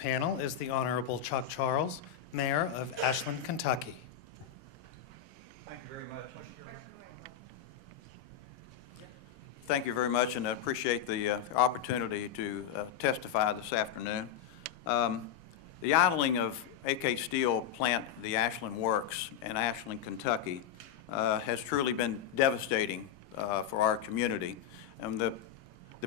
panel is the Honorable Chuck Charles, Mayor of Ashland, Kentucky. Thank you very much. Thank you very much, and I appreciate the opportunity to testify this afternoon. The idling of AK Steel plant, the Ashland Works in Ashland, Kentucky, has truly been devastating for our community. And the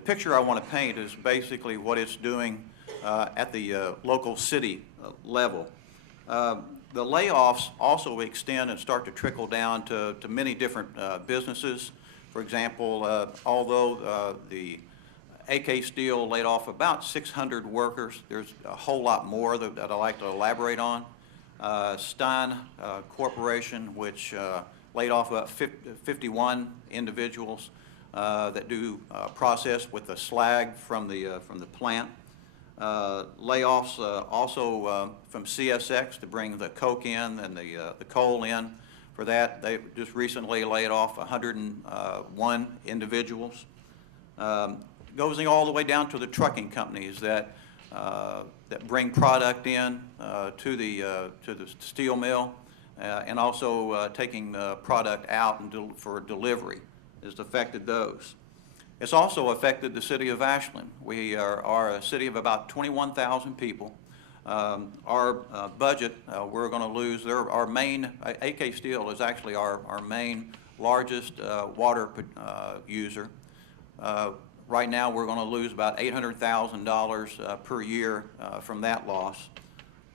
picture I want to paint is basically what it's doing at the local city level. The layoffs also extend and start to trickle down to many different businesses. For example, although the AK Steel laid off about 600 workers, there's a whole lot more that I'd like to elaborate on. Stein Corporation, which laid off about 51 individuals that do process with the slag from the plant. Layoffs also from CSX to bring the coke in and the coal in. For that, they just recently laid off 101 individuals. Goes all the way down to the trucking companies that bring product in to the steel mill, and also taking product out and for delivery. Has affected those. It's also affected the city of Ashland. We are a city of about 21,000 people. Our budget, we're going to lose. Our main, AK Steel is actually our main largest water user. Right now we're going to lose about $800,000 per year from that loss.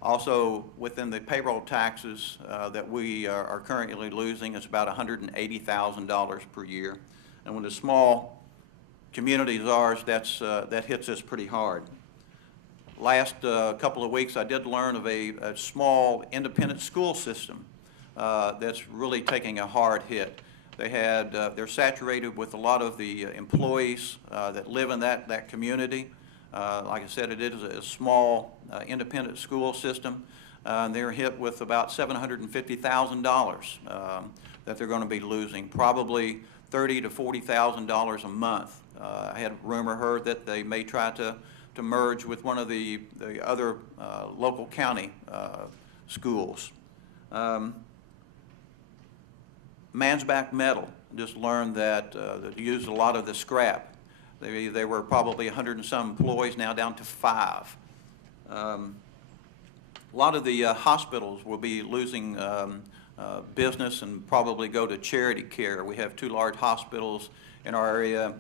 Also, within the payroll taxes that we are currently losing, it's about $180,000 per year. And when the small communities ours, that hits us pretty hard. Last couple of weeks, I did learn of a small independent school system that's really taking a hard hit. They're saturated with a lot of the employees that live in that community. Like I said, it is a small independent school system. They're hit with about $750,000 that they're going to be losing, probably $30,000 to $40,000 a month. I had rumor heard that they may try to merge with one of the other local county schools. Mansback Metal just learned that they used a lot of the scrap. They were probably 100 and some employees, now down to 5. A lot of the hospitals will be losing business and probably go to charity care. We have 2 large hospitals in our area,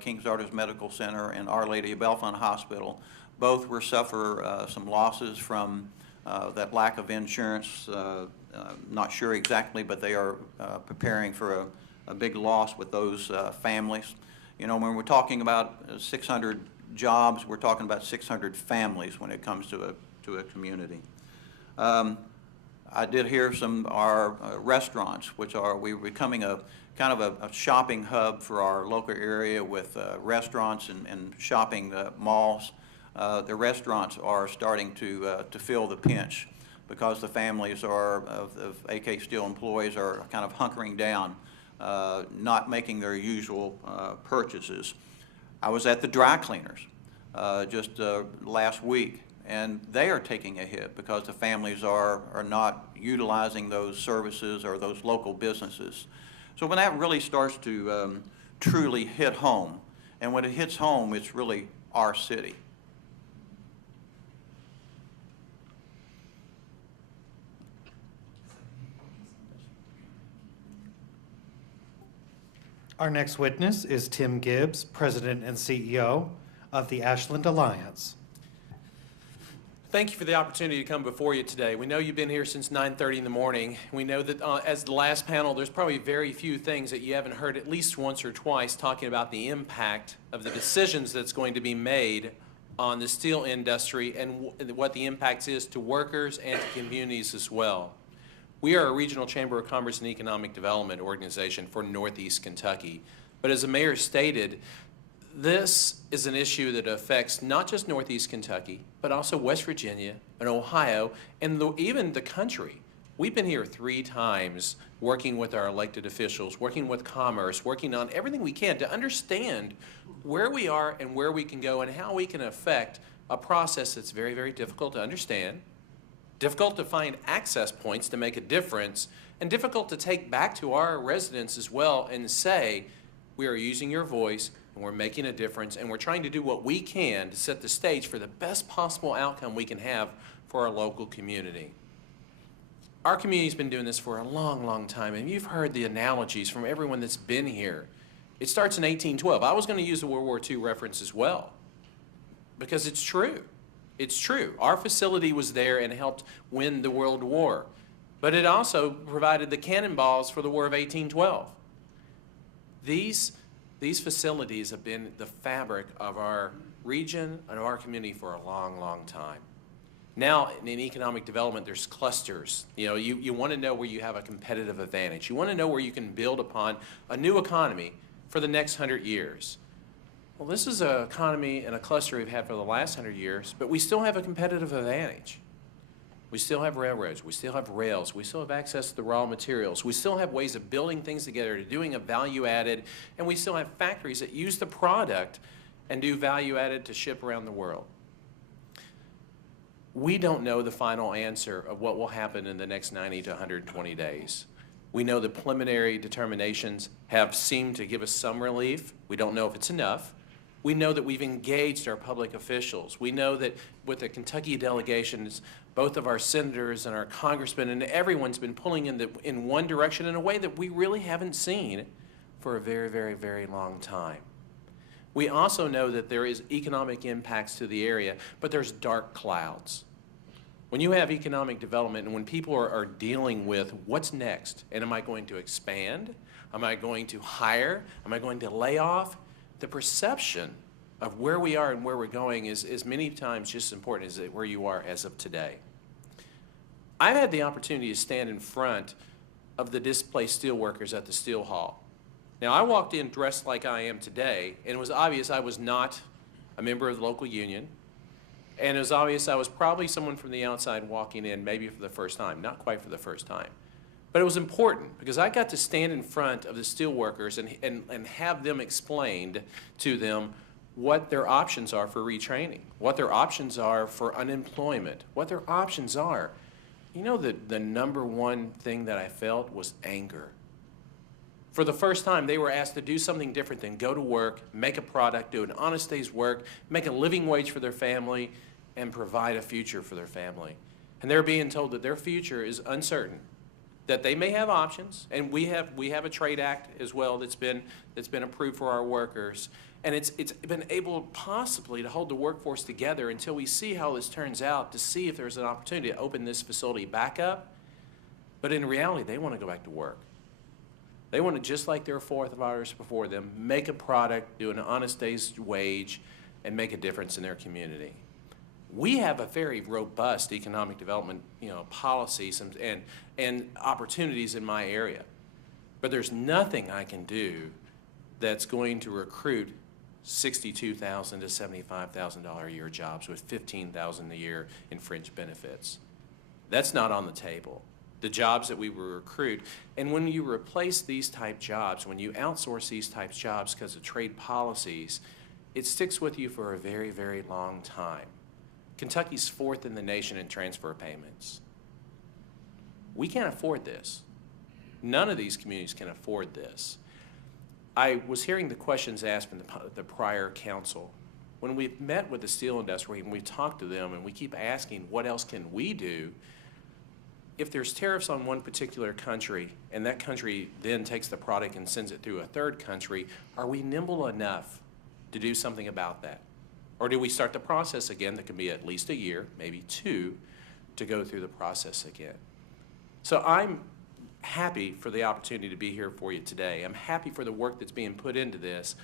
King's Daughters Medical Center and Our Lady of Bellefonte Hospital. Both will suffer some losses from that lack of insurance. Not sure exactly, but they are preparing for a big loss with those families. You know, when we're talking about 600 jobs, we're talking about 600 families when it comes to a community. I did hear our restaurants, which we're becoming a kind of a shopping hub for our local area with restaurants and shopping malls. The restaurants are starting to feel the pinch because the families of AK Steel employees are kind of hunkering down, not making their usual purchases. I was at the dry cleaners just last week, and they are taking a hit because the families are not utilizing those services or those local businesses. So when that really starts to truly hit home, and when it hits home, it's really our city. Our next witness is Tim Gibbs, President and CEO of the Ashland Alliance. Thank you for the opportunity to come before you today. We know you've been here since 9:30 in the morning. We know that as the last panel, there's probably very few things that you haven't heard at least once or twice talking about the impact of the decisions that's going to be made on the steel industry and what the impact is to workers and to communities as well. We are a regional Chamber of Commerce and Economic Development organization for Northeast Kentucky. But as the mayor stated, this is an issue that affects not just Northeast Kentucky, but also West Virginia and Ohio and even the country. We've been here 3 times working with our elected officials, working with commerce, working on everything we can to understand where we are and where we can go and how we can affect a process that's very, very difficult to understand, difficult to find access points to make a difference, and difficult to take back to our residents as well and say, we are using your voice and we're making a difference and we're trying to do what we can to set the stage for the best possible outcome we can have for our local community. Our community's been doing this for a long, long time, and you've heard the analogies from everyone that's been here. It starts in 1812. I was going to use the World War II reference as well, because it's true. It's true. Our facility was there and helped win the World War, but it also provided the cannonballs for the War of 1812. These facilities have been the fabric of our region and of our community for a long, long time. Now, in economic development, there's clusters. You know, you want to know where you have a competitive advantage. You want to know where you can build upon a new economy for the next 100 years. Well, this is an economy and a cluster we've had for the last 100 years, but we still have a competitive advantage. We still have railroads, we still have rails, we still have access to the raw materials, we still have ways of building things together, to doing a value added, and we still have factories that use the product and do value added to ship around the world. We don't know the final answer of what will happen in the next 90 to 120 days. We know the preliminary determinations have seemed to give us some relief. We don't know if it's enough. We know that we've engaged our public officials. We know that with the Kentucky delegations, both of our senators and our congressmen and everyone's been pulling in one direction in a way that we really haven't seen for a very, very, very long time. We also know that there is economic impacts to the area, but there's dark clouds. When you have economic development and when people are dealing with what's next, and am I going to expand? Am I going to hire? Am I going to lay off? The perception of where we are and where we're going is many times just as important as where you are as of today. I've had the opportunity to stand in front of the displaced steelworkers at the steel hall. Now, I walked in dressed like I am today, and it was obvious I was not a member of the local union, and it was obvious I was probably someone from the outside walking in maybe for the first time, not quite for the first time. But it was important because I got to stand in front of the steelworkers and have them explained to them what their options are for retraining, what their options are for unemployment, what their options are. You know, the number one thing that I felt was anger. For the first time, they were asked to do something different than go to work, make a product, do an honest day's work, make a living wage for their family, and provide a future for their family. And they're being told that their future is uncertain, that they may have options, and we have a trade act as well that's been approved for our workers, and it's been able possibly to hold the workforce together until we see how this turns out, to see if there's an opportunity to open this facility back up. But in reality, they want to go back to work. They want to, just like their forefathers before them, make a product, do an honest day's wage, and make a difference in their community. We have a very robust economic development, policies and opportunities in my area. But there's nothing I can do that's going to recruit $62,000 to $75,000 a year jobs with $15,000 a year in fringe benefits. That's not on the table. The jobs that we will recruit, and when you replace these type jobs, when you outsource these types of jobs because of trade policies, it sticks with you for a very, very long time. Kentucky's fourth in the nation in transfer payments. We can't afford this. None of these communities can afford this. I was hearing the questions asked from the prior council. When we've met with the steel industry and we've talked to them and we keep asking what else can we do, if there's tariffs on one particular country and that country then takes the product and sends it through a third country, are we nimble enough to do something about that? Or do we start the process again that can be at least a year, maybe two, to go through the process again? So I'm happy for the opportunity to be here for you today. I'm happy for the work that's being put into this.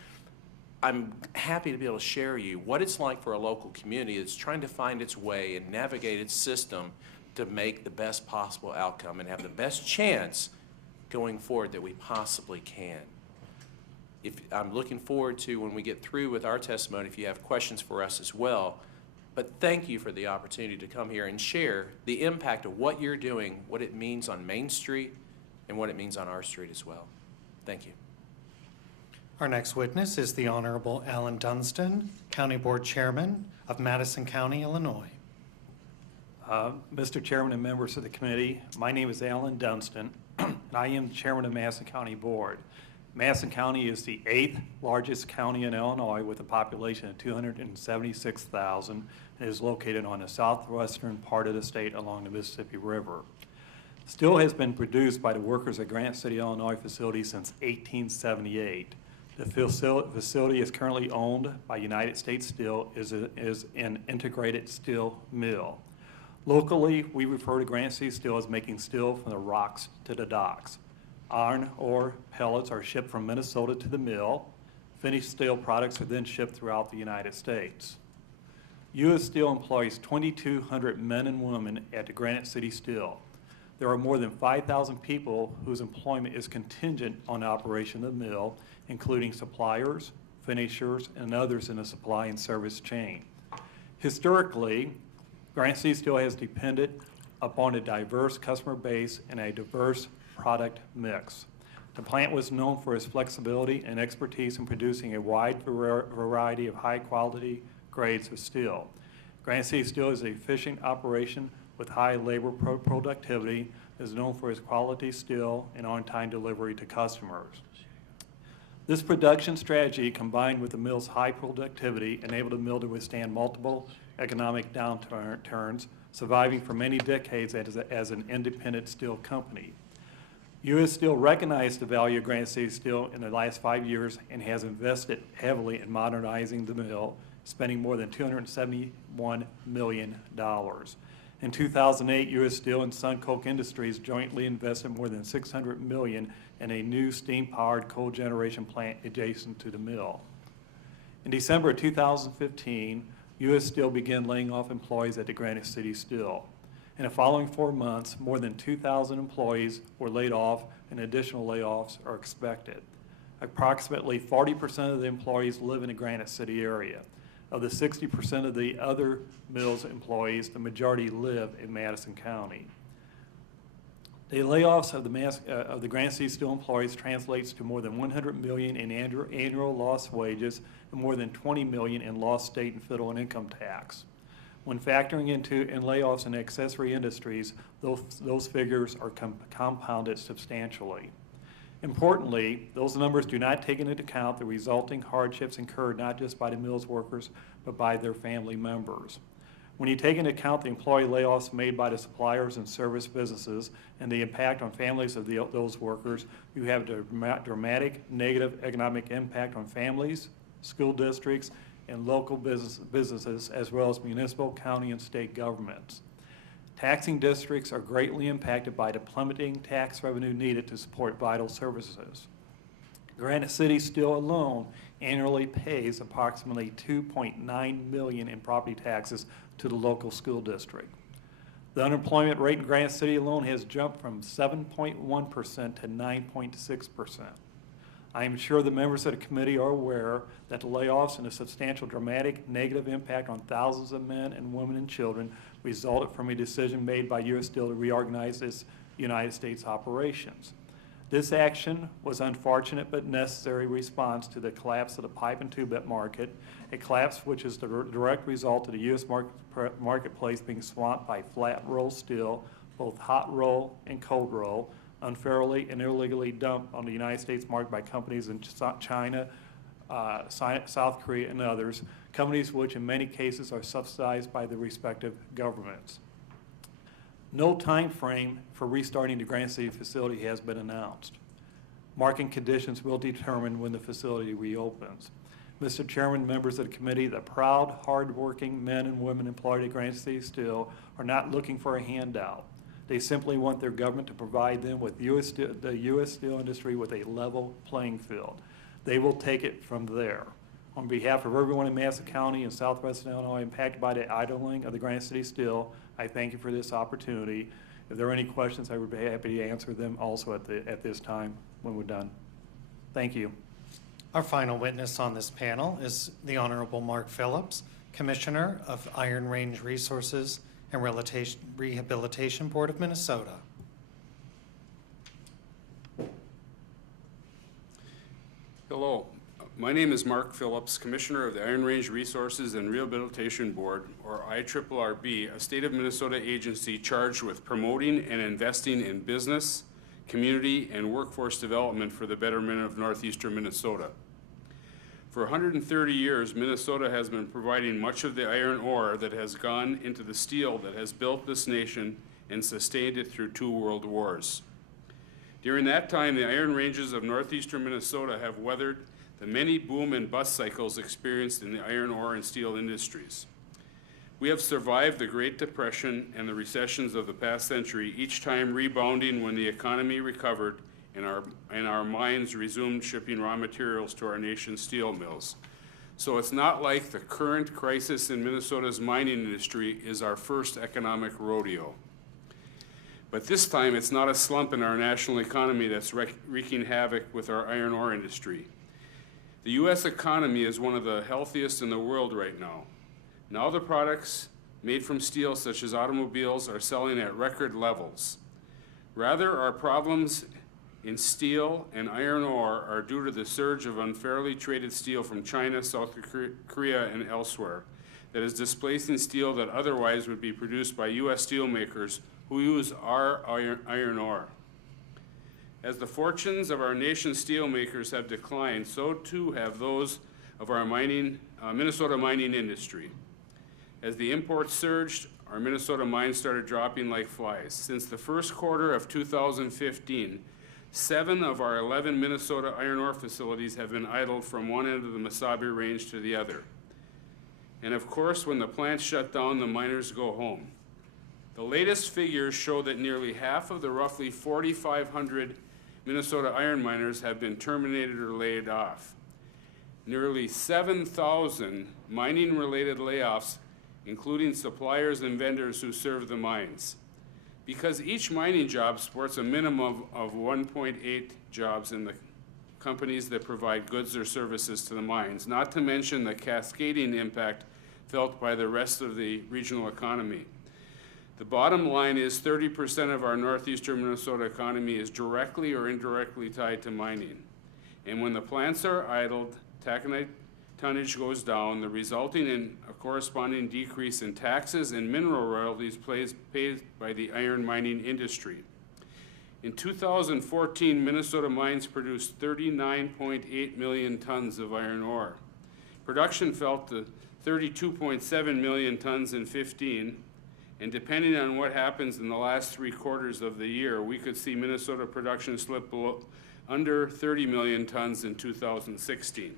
I'm happy to be able to share with you what it's like for a local community that's trying to find its way and navigate its system to make the best possible outcome and have the best chance going forward that we possibly can. I'm looking forward to, when we get through with our testimony, if you have questions for us as well. But thank you for the opportunity to come here and share the impact of what you're doing, what it means on Main Street, and what it means on our street as well. Thank you. Our next witness is the Honorable Alan Dunstan, County Board Chairman of Madison County, Illinois. Mr. Chairman and members of the committee, my name is Alan Dunstan, and I am the chairman of Madison County Board. Madison County is the 8th largest county in Illinois with a population of 276,000 and is located on the southwestern part of the state along the Mississippi River. Steel has been produced by the workers at Grant City, Illinois facility since 1878. The facility is currently owned by United States Steel, is an integrated steel mill. Locally, we refer to Grant City Steel as making steel from the rocks to the docks. Iron ore pellets are shipped from Minnesota to the mill. Finished steel products are then shipped throughout the United States. U.S. Steel employs 2,200 men and women at the Granite City Steel. There are more than 5,000 people whose employment is contingent on the operation of the mill, including suppliers, finishers, and others in the supply and service chain. Historically, Granite City Steel has depended upon a diverse customer base and a diverse product mix. The plant was known for its flexibility and expertise in producing a wide variety of high-quality grades of steel. Granite City Steel is an efficient operation with high labor productivity, is known for its quality steel and on-time delivery to customers. This production strategy, combined with the mill's high productivity, enabled the mill to withstand multiple economic downturns, surviving for many decades as an independent steel company. U.S. Steel recognized the value of Granite City Steel in the last 5 years and has invested heavily in modernizing the mill, spending more than $271 million. In 2008, U.S. Steel and SunCoke Industries jointly invested more than $600 million in a new steam-powered coal generation plant adjacent to the mill. In December of 2015, U.S. Steel began laying off employees at the Granite City Steel. In the following 4 months, more than 2,000 employees were laid off and additional layoffs are expected. Approximately 40% of the employees live in the Granite City area. Of the 60% of the other mill's employees, the majority live in Madison County. The layoffs of the Granite City Steel employees translates to more than $100 million in annual lost wages and more than $20 million in lost state and federal income tax. When factoring in layoffs in accessory industries, those figures are compounded substantially. Importantly, those numbers do not take into account the resulting hardships incurred not just by the mill's workers, but by their family members. When you take into account the employee layoffs made by the suppliers and service businesses and the impact on families of those workers, you have a dramatic negative economic impact on families, school districts, and local businesses, as well as municipal, county, and state governments. Taxing districts are greatly impacted by the plummeting tax revenue needed to support vital services. Granite City Steel alone annually pays approximately $2.9 million in property taxes to the local school district. The unemployment rate in Granite City alone has jumped from 7.1% to 9.6%. I am sure the members of the committee are aware that the layoffs and the substantial dramatic negative impact on thousands of men and women and children resulted from a decision made by U.S. Steel to reorganize its United States operations. This action was unfortunate but necessary response to the collapse of the pipe and tube market, a collapse which is the direct result of the U.S. marketplace being swamped by flat roll steel, both hot roll and cold roll, unfairly and illegally dumped on the United States market by companies in China, South Korea, and others, companies which in many cases are subsidized by the respective governments. No time frame for restarting the Granite City facility has been announced. Market conditions will determine when the facility reopens. Mr. Chairman, members of the committee, the proud, hard-working men and women employed at Granite City Steel are not looking for a handout. They simply want their government to provide them with the U.S. steel industry with a level playing field. They will take it from there. On behalf of everyone in Madison County and Southwestern Illinois impacted by the idling of the Granite City Steel, I thank you for this opportunity. If there are any questions, I would be happy to answer them also at this time when we're done. Thank you. Our final witness on this panel is the Honorable Mark Phillips, Commissioner of Iron Range Resources and Rehabilitation Board of Minnesota. Hello, My name is Mark Phillips, Commissioner of the Iron Range Resources and Rehabilitation Board, or IRRB, a state of Minnesota agency charged with promoting and investing in business, community, and workforce development for the betterment of northeastern Minnesota. For 130 years, Minnesota has been providing much of the iron ore that has gone into the steel that has built this nation and sustained it through 2 world wars. During that time, the iron ranges of northeastern Minnesota have weathered the many boom and bust cycles experienced in the iron ore and steel industries. We have survived the Great Depression and the recessions of the past century, each time rebounding when the economy recovered and our mines resumed shipping raw materials to our nation's steel mills. So it's not like the current crisis in Minnesota's mining industry is our first economic rodeo. But this time, it's not a slump in our national economy that's wreaking havoc with our iron ore industry. The U.S. economy is one of the healthiest in the world right now. Now the products made from steel, such as automobiles, are selling at record levels. Rather, our problems in steel and iron ore are due to the surge of unfairly traded steel from China, South Korea, and elsewhere that is displacing steel that otherwise would be produced by U.S. steelmakers who use our iron ore. As the fortunes of our nation's steelmakers have declined, so too have those of our Minnesota mining industry. As the imports surged, our Minnesota mines started dropping like flies. Since the first quarter of 2015, 7 of our 11 Minnesota iron ore facilities have been idled from one end of the Mesabi Range to the other. And of course, when the plants shut down, the miners go home. The latest figures show that nearly half of the roughly 4,500 Minnesota iron miners have been terminated or laid off. Nearly 7,000 mining-related layoffs, including suppliers and vendors who serve the mines. Because each mining job supports a minimum of 1.8 jobs in the companies that provide goods or services to the mines, not to mention the cascading impact felt by the rest of the regional economy. The bottom line is 30% of our northeastern Minnesota economy is directly or indirectly tied to mining. And when the plants are idled, taconite tonnage goes down, the resulting in a corresponding decrease in taxes and mineral royalties paid by the iron mining industry. In 2014, Minnesota mines produced 39.8 million tons of iron ore. Production fell to 32.7 million tons in 15. And depending on what happens in the last 3 quarters of the year, we could see Minnesota production slip below under 30 million tons in 2016.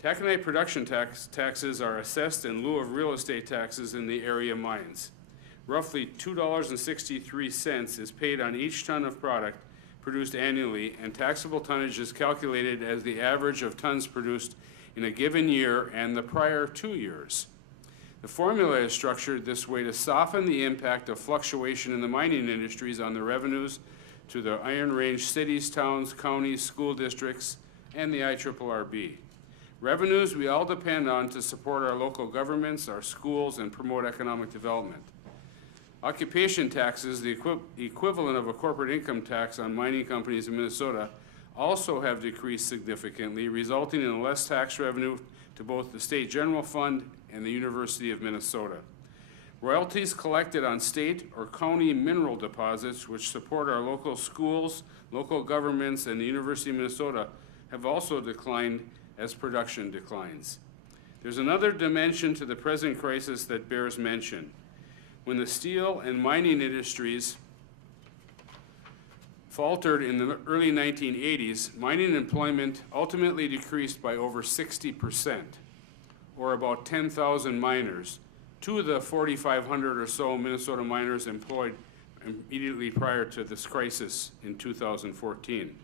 Taconite production taxes are assessed in lieu of real estate taxes in the area mines. Roughly $2.63 is paid on each ton of product produced annually, and taxable tonnage is calculated as the average of tons produced in a given year and the prior 2 years. The formula is structured this way to soften the impact of fluctuation in the mining industries on the revenues to the Iron Range cities, towns, counties, school districts, and the IRRB. Revenues we all depend on to support our local governments, our schools, and promote economic development. Occupation taxes, the equivalent of a corporate income tax on mining companies in Minnesota, also have decreased significantly, resulting in less tax revenue to both the State General Fund and the University of Minnesota. Royalties collected on state or county mineral deposits, which support our local schools, local governments, and the University of Minnesota, have also declined as production declines. There's another dimension to the present crisis that bears mention. When the steel and mining industries faltered in the early 1980s, mining employment ultimately decreased by over 60%, or about 10,000 miners, to the 4,500 or so Minnesota miners employed immediately prior to this crisis in 2014.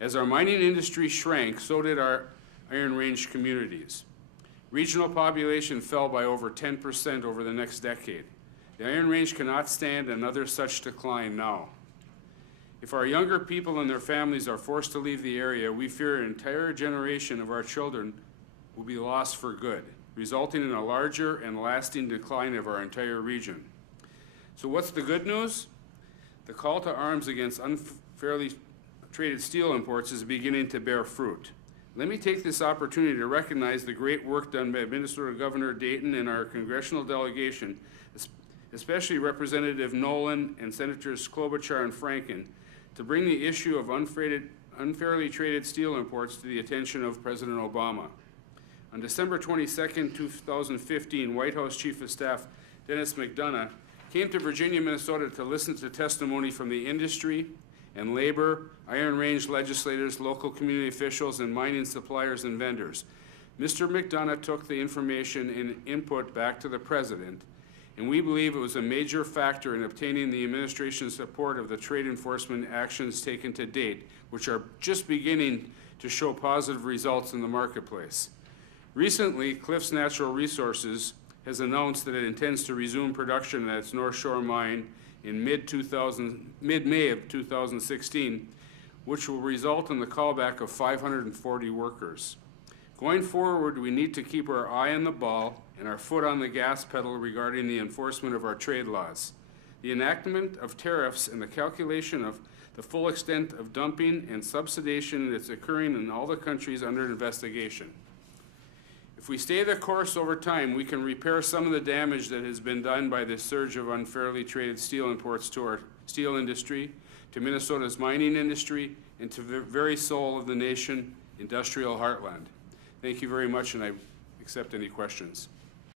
As our mining industry shrank, so did our Iron Range communities. Regional population fell by over 10% over the next decade. The Iron Range cannot stand another such decline now. If our younger people and their families are forced to leave the area, we fear an entire generation of our children will be lost for good, resulting in a larger and lasting decline of our entire region. So what's the good news? The call to arms against unfairly traded steel imports is beginning to bear fruit. Let me take this opportunity to recognize the great work done by Minnesota Governor Dayton and our congressional delegation, especially Representative Nolan and Senators Klobuchar and Franken, to bring the issue of unfairly traded steel imports to the attention of President Obama. On December 22, 2015, White House Chief of Staff Dennis McDonough came to Virginia, Minnesota to listen to testimony from the industry and labor, Iron Range legislators, local community officials, and mining suppliers and vendors. Mr. McDonough took the information and input back to the President, and we believe it was a major factor in obtaining the administration's support of the trade enforcement actions taken to date, which are just beginning to show positive results in the marketplace. Recently, Cliffs Natural Resources has announced that it intends to resume production at its North Shore mine in mid-May of 2016, which will result in the callback of 540 workers. Going forward, we need to keep our eye on the ball and our foot on the gas pedal regarding the enforcement of our trade laws. The enactment of tariffs and the calculation of the full extent of dumping and subsidization that's occurring in all the countries under investigation. If we stay the course over time, we can repair some of the damage that has been done by this surge of unfairly traded steel imports to our steel industry, to Minnesota's mining industry, and to the very soul of the nation, industrial heartland. Thank you very much, and I accept any questions.